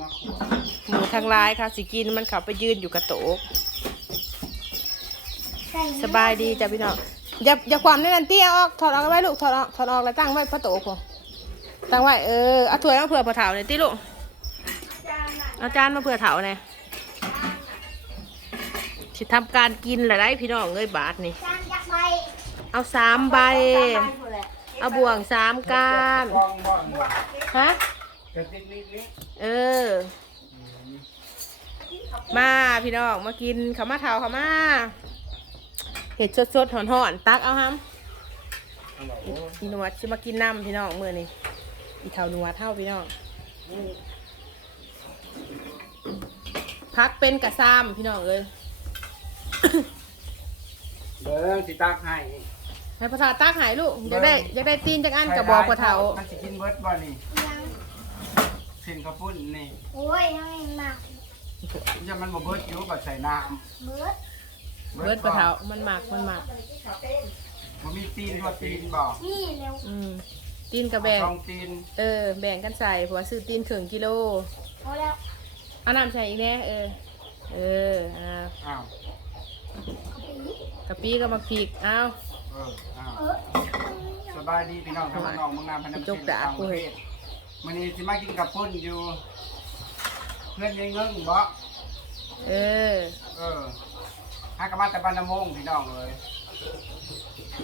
มาขวดหมูทางลายค่ะสิกินมันเขาไปยืนอยู่กระโตก สบายดีจ้ะพี่น้องอย่าอย่าความในนันเตี้ยออกถอดออกไว้ลูกถอดออกถอดออกแล้วตั้งไว้พระโตกพอตั้งไว้เออเอาถ้วยมาเผื่อพอเถาเนี่อยติลูกเอาจานมาเผื่อเถาเนี่ยสิทำการกินแหละได้พี่น้องเอ้ยบาทนี่จานยักษ์ใบเอาสามใบ เอาบ่วงสามก้านกองบ่อนฮะกระติกนิดนี้ เออ มาพี่น้องมากินข้าวมาเทาข้าวมาเห็ดสดๆหอนๆตักเอาฮัมฮัลโหลอีนวดจะมากินน้ำพี่น้องมือนี่อีเทานวดเท่าพี่น้องพักเป็นกระซ้ำพี่น้องเอ้ยเบิ้งสิตักให้ให้พอเทาตักหายลูกอยากได้อยากได้ตีนจากอันกับบอกพอเทามันสิกินเบิดบ่นี่ยัง เส้นข้าวปุ้นนี่โอ้ยยังไม่หมักอย่ามันบ่เบิดอยู่ก็ใส่น้เบิดำเบิดพอเทามันหมักมันหมักบ่มีตีนบ่ตีนบ่นี่เร็วอืมตีนกับแบ่งต้องตีนเออ แบ่งกันใส่เพราะว่าซื้อตีนถึงกิโลพอแล้วเอาน้ำใส่อีกแน่เออ เอออ่าอ้าวกะปิก็มาพริกเอาเอออ้าวเออสบายดีพี่น้องทั้งน้องเมืองนามพันธุ์จกด่ากูเห็น มื้อนี้สิมากินกับปุ้นอยู่ เพื่อนยังเงิ้งบ่เออ เออหากนมาแต่บ้านละโมงพี่น้องเลย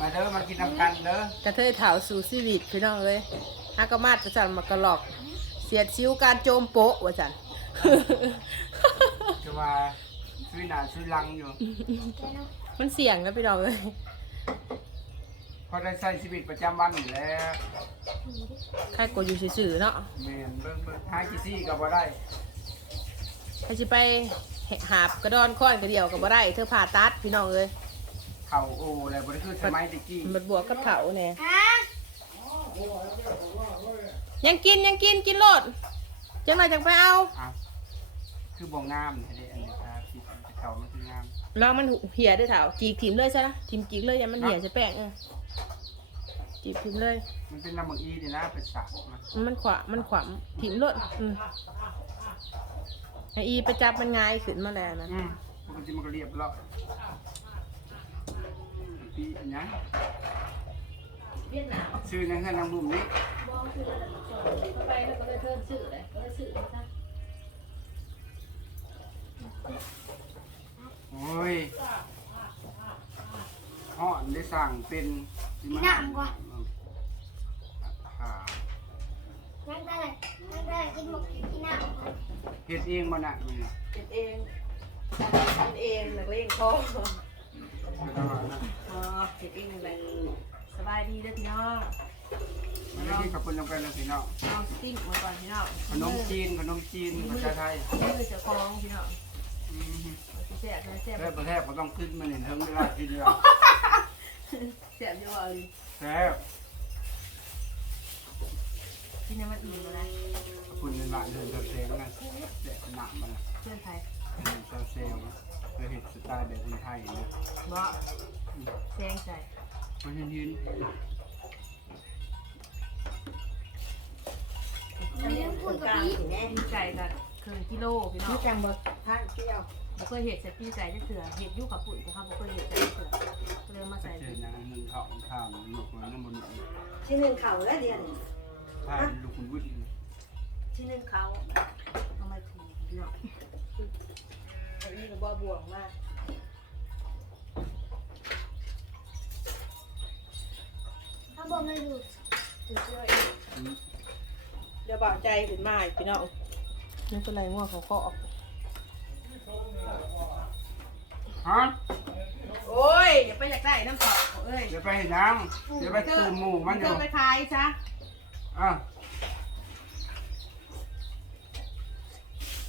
มาเด้อมากินน้ำกันเด้อกระเทยเถาสู่ชีวิตพี่น้องเลยฮากามาดประจันมากระหลอก เสียดชิวการโจมโปะว่าจันคือว่าช่วยหนาช่วยหลังอยู่เดี๋ยวนะมันเสี่ยงนะพี่น้องเลย เพอได้ใช้ชีวิตประจำวันอยู่แล้วใครกดอยู่ซื่อๆเนาะแม่นเบิ่งเบิ่งหากี่ซี่ก็บ่ได้ใครจะไปหาบกระดอนค้อนกระเดียวก็บ่ได้เธอผ่าตัดพี่น้องเลยเข่าโอ้อะไรบ่ได้คือสมัยตะกี้มันบวกกับเถาเนี่ยฮะยังกินยังกินกินโลดจังไรจังไปเอา อะคือบ่งามแท้เด้อันนี้ครับที่เข่ามันคืองามลองมันเหี่ยด้วยเถาจีกถิ่มเลยใช่ไหมถิ่มจีกเลยอย่ามันเหี่ยใช่แป้งเออ จีกถิ่มเลย มันเป็นน้ำมังอีนี่นะเป็นสักมันมันขวามันขวามถิ่มโลดอืมไออีไปจับมันง่ายขึ้นมาแล้วนะอืมปกติมันก็เรียบร้อยปีอันนี้เวียดนามซื้อในเฮือนนางบุ่มนี้ไปแล้วก็เลยเพิ่มชื่อเลยก็เลยชื่อซะโอ้ยห่อนได้สั่งเป็นสิมาหนักกว่า หา นั่งได้เลยนั่งได้เลย กินหมกกินน้ำเฮ็ดเองบ่น่ะมันน่ะกินเองกินเองนักเลงคอไม่ต้องเอานะอ๋อกินเองเลยสบายดีเด้อพี่น้องมันไม่ได้ขอบคุณลงไปเลยพี่น้องเอาสติ้งมาก่อนพี่น้องขนมจีนขนมจีนภาษาไทยมือจะคล้องพี่น้องอืมแซ่บนะแซ่บแซ่บประเทศก็ต้องขึ้นมาเห็นเทิงเวลากินเลยแซ่บเยอะเลยแซ่บ กินน้ำมันอิ่มเลยขอบคุณในบ้านเดินเซลเซลนั่นแดดหนักมันนะเพื่อนไทยเดินเซลเซลเคยเห็นสไตล์แบบคนไทยนะบ่แซงใจมันยืนยืนมันยังพูดกับพี่ปีไก่กับครึ่งกิโลพี่น้องจังบดทานเที่ยวบ่เคยเห็ดใส่ปีไก่จะเถื่อเห็ดอยู่กับปุ่นแต่เขาบ่เคยเห็ดใส่เถื่อก็เลยมาไปใส่เจอนะหนึ่งเขาข้ามหนุกมันน้ำมันชิ้นหนึ่งเขาแล้วเดียว นี่ถ้าลูกคุณวุฒิชิ้นหนึ่งเขาเอามาถูพี่น้องอันนี้ก็บ่บวงมากถ้าบอกไม่ดูถึงช่วยเดี๋ยวบ่าวใจขึ้นมาอีกพี่น้องนี่เป็นไรง่วงเขาเคาะออกฮะโอ้ยอย่าไปอยากได้น้ำตกเอ้ยเดี๋ยวไปเห็นน้ำเดี๋ยวไปตื่นหมู่มันเธยู่อไปขายซะ อะ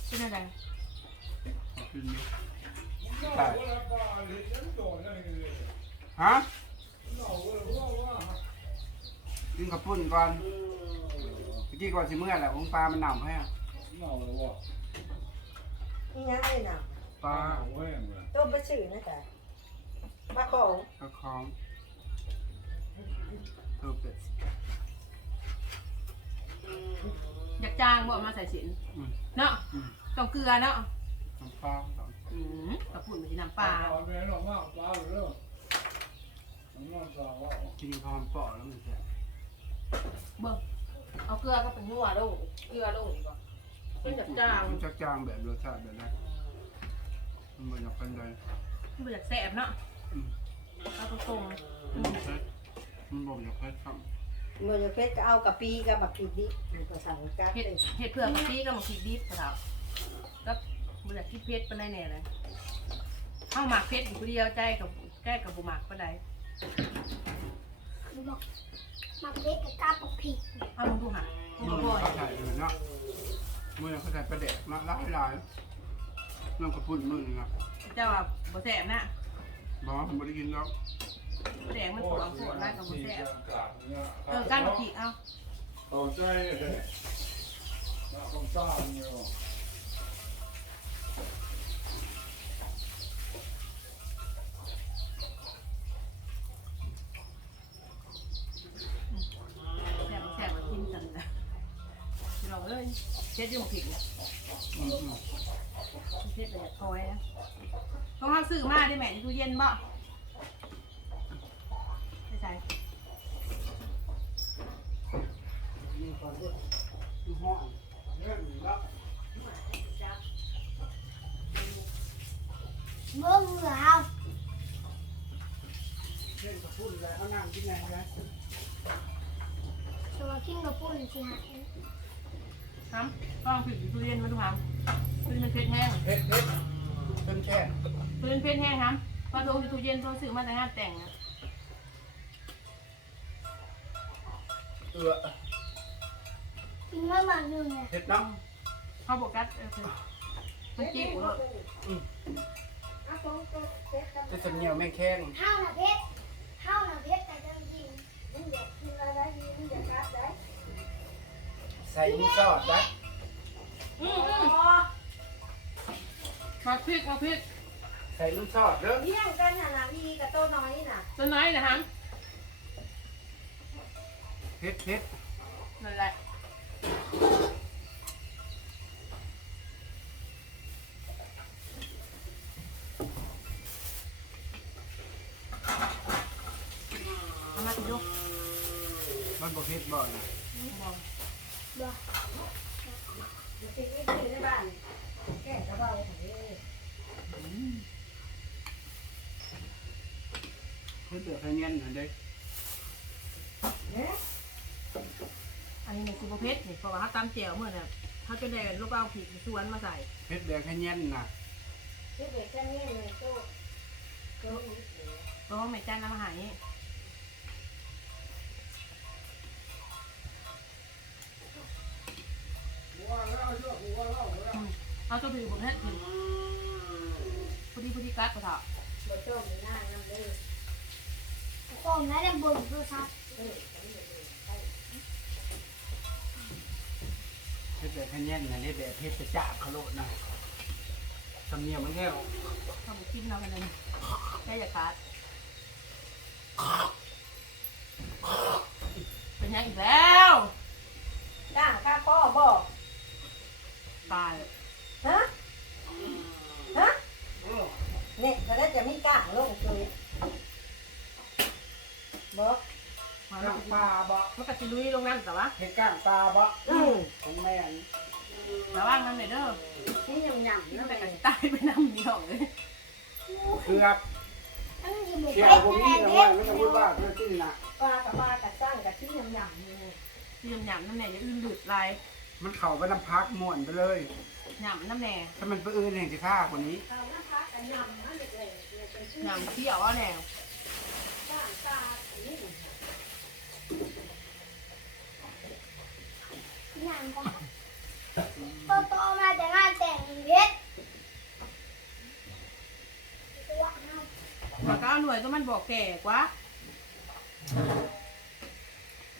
เป็นอะไรตื่นอยู่ใช่ฮะกินกับปุ่นก่อนเมื่อกี้ก่อนสิเมื่อแหละองปลามันหนาวแพ้นี่ยังไงน่ะปลาต้มไปสื่อนะจ๊ะมาของกระคองเออเป็ด อยากจ้างบ่เอามาใส่สินอืม เนาะอืมต้องเกลือเนาะน้ำปลาครับอืมกระปุ่นไปที่น้ำปลากินพร้อมปอแล้วมันแซ่บเบิ่งเอาเกลือก็เป็นนัวลงเกลือลงอีกบ่เป็นจับจ้างมันจะจางแบบรสชาติแบบนั้นมันบ่อยากเป็นเลยมันอยากแซ่บเนาะอืมเอาตรงมันบ่เผ็ดมันบ่อยากเผ็ดครับ เงินเพชรก็เอากะปีกับบักขีดดิมันก็สั่งกัดๆเห็ดเลยเห็ดเผือกกะทิกับหมูพริกดิบค่ะก็บ่อยากกินเผ็ดปานใดแน่เลยข้าวหมักเผ็ดอยู่ผู้เดียวใจกับใจกับบุหมักปานใดคือบอกมักเล็กกับกาปกผิดเอามึงดูหามึงมืดูอบ่อยเขาใส่เลยเนาะมือเขาใส่ประเดกมาหลายหลายน้ำกระปุ่นมือนึงครับเจ้าว่าบ่แซ่บนะบอกว่าผมไม่ได้กินแล้ว แดงมันปวดปวดได้กับบ่แซ่บเออก้านหมูพริกเอาเข้าใจเลยน่าสงสารอยู่แซ่บบ่แซ่บมากินกันนะพี่น้องเอ้ยเช็ดอยู่หมูพริกเนี่ยอืมอืมเช็ดไปจากคอยนะต้องเอาซื้อมาได้แม่ตู้เย็นบ่ ไม่ใช่นี่ก่อนด้วยดูห้องเนี่ยมีแล้วเมื่อเมื่อเอาเช่นกระปุ่นอะไรเขานั่งกินไงไงตัวกินกับปุ่นสิฮะครับต้องผิดอยู่ตู้เย็นมาดูครับตู้เย็นมันเผ็ดแห้งเผ็ดเผ็ดเป็นแค่ตู้เย็นเผ็ดแห้งครับพอลงในตู้เย็นต้องซื้อมาแต่งานแต่งนะ เอือกินเมื่อมาหนึ่งเนี่ยเผ็ดน้เขาบอกกัดเออคือมันจิ้วเลยเอาตรงตัวเพชรกับำจะสำเนียวแม่งแข้งข้าวหน้าเพชรข้าวหน้าเพชรแต่จะกินมึงอยากกินอะไรดีมึงอยากกัดได้ใส่มีซอสนะอืมอืมมาพริกมาพริกใส่มีซอสเด้อเที่ยงกันน่ะนะพี่กับตัวน้อยน่ะตัวน้อยนะครับเผ็ดเผ็ดนั่นแหละเอามาสิลูกมันบ่เผ็ดบ่นะบอกมันติดไม่ถือในบ้านแก่กระเป๋าของนี่เผ็ดเดือดขยันหน่อยเด้เนี่ย อันนี้ในซูเปอร์เพชรนี่เพราะว่าเขาตำเจียวเมื่อเนี่ยเขาจะได้ลูกเอาผิดสวนมาใส่เผ็ดเดือดขยันน่ะที่เด็กแค่นี้เลยโตโตอีกเพราะว่าแม่จ้าน้ำมาใหายว่าแล้วเยอะว่าแล้วแล้วเอาตัวผิดผมให้ผิดพอดีพอดีกัดกระเถาบดต้มหน้าน้ำเลยต้มแล้วได้บ่นตัวซับ เออเผ็ดเดือดขยันน่ะเรียกแบบเผ็ดจะจับขะโลดนะสำเนียวมันแค่วทำกินเรากันเลยแค่อย่ากัดเป็นยังอีกแล้วจ้างค่าพ่อบอกตายฮะฮะเนี่ยเขาได้จะมีกล้างลงเลยบอกมาก้าแล้วงปลาบ่มันก็จะลุยลงน้ำแต่ว่าเผ็ดก้างปลาบ่อืมของ แม่นระว่างน้ำเลยเด้อนี่ยำยำนั่นั่นนแต่แหก็ละสิตายไปน้ำเดียวเลยเกือบอันนี้บ่เชี่ยไปวผมแต่นี่เพนะชว่ารไม่ต้องพูดว่าเพื่อที่น่ะปลากับปลากับจ้างกับที่ยำยำนี่ที่ยำๆน้ำแหน่จะอื่นหลุดลายมันเข่าไปน้ำพักม่วนไปเลยยำน้ำแหน่ถ้ามันไปอื่นแห่งสิค่ากว่านี้เอาน้ำพักกับยำนั่นเลยเป็นชื่อยำเที่ยวอะแหน่จ้างปลาอันนี้งาน ก่อนโตโตมาแต่งานแต่งเพชรตัวเอาว่าก็เอาหน่วยก็มันบอกแก่กว่า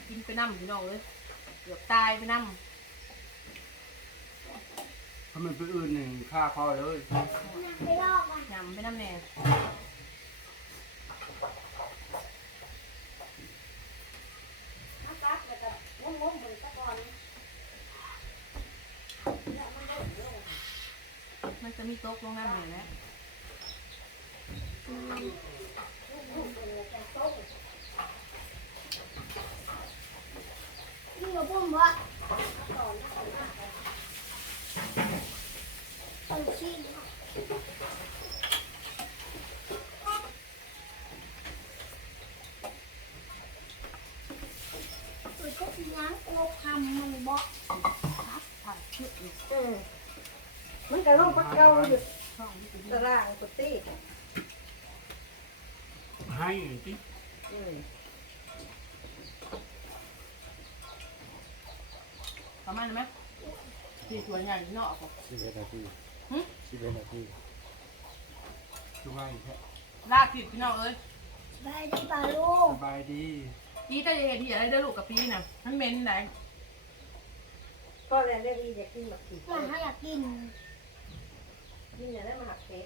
กินไปน้ำพี่น้องเลยเกือบตายไปน้ถ้ามันไปอื่นหนึ่งค่าพอเลยไปลอกอะำยำไปน้ำแหน่น้ำพักแล้วก็งมๆบนตะกอน มีโต๊ะลงน้ำเหนแล้วนี่มาพูดว่าต้องชี้ตัวก็ยังโอ้คำมันบอกเออ มันก็ลงพักเก่าอยู่ตารางปกติให้ที่อืมประมาณนั้นไหมสี่ตัวใหญ่เนาะสิบเอ็ดนาทีหึสิบเอ็ดนาทีช่วยแค่ลากผิดพี่น้องเอ้ยไปได้ป่าลูกสบายดีปีแต่จะเห็นที่อะไรเด้อลูกกับปีน่ะมันเหม็นไหนก็แล้วเรียกอีอยากกินหมักผีมันให้อยากกินกิ ยิ่อย่าได้มาหักเป๊ะ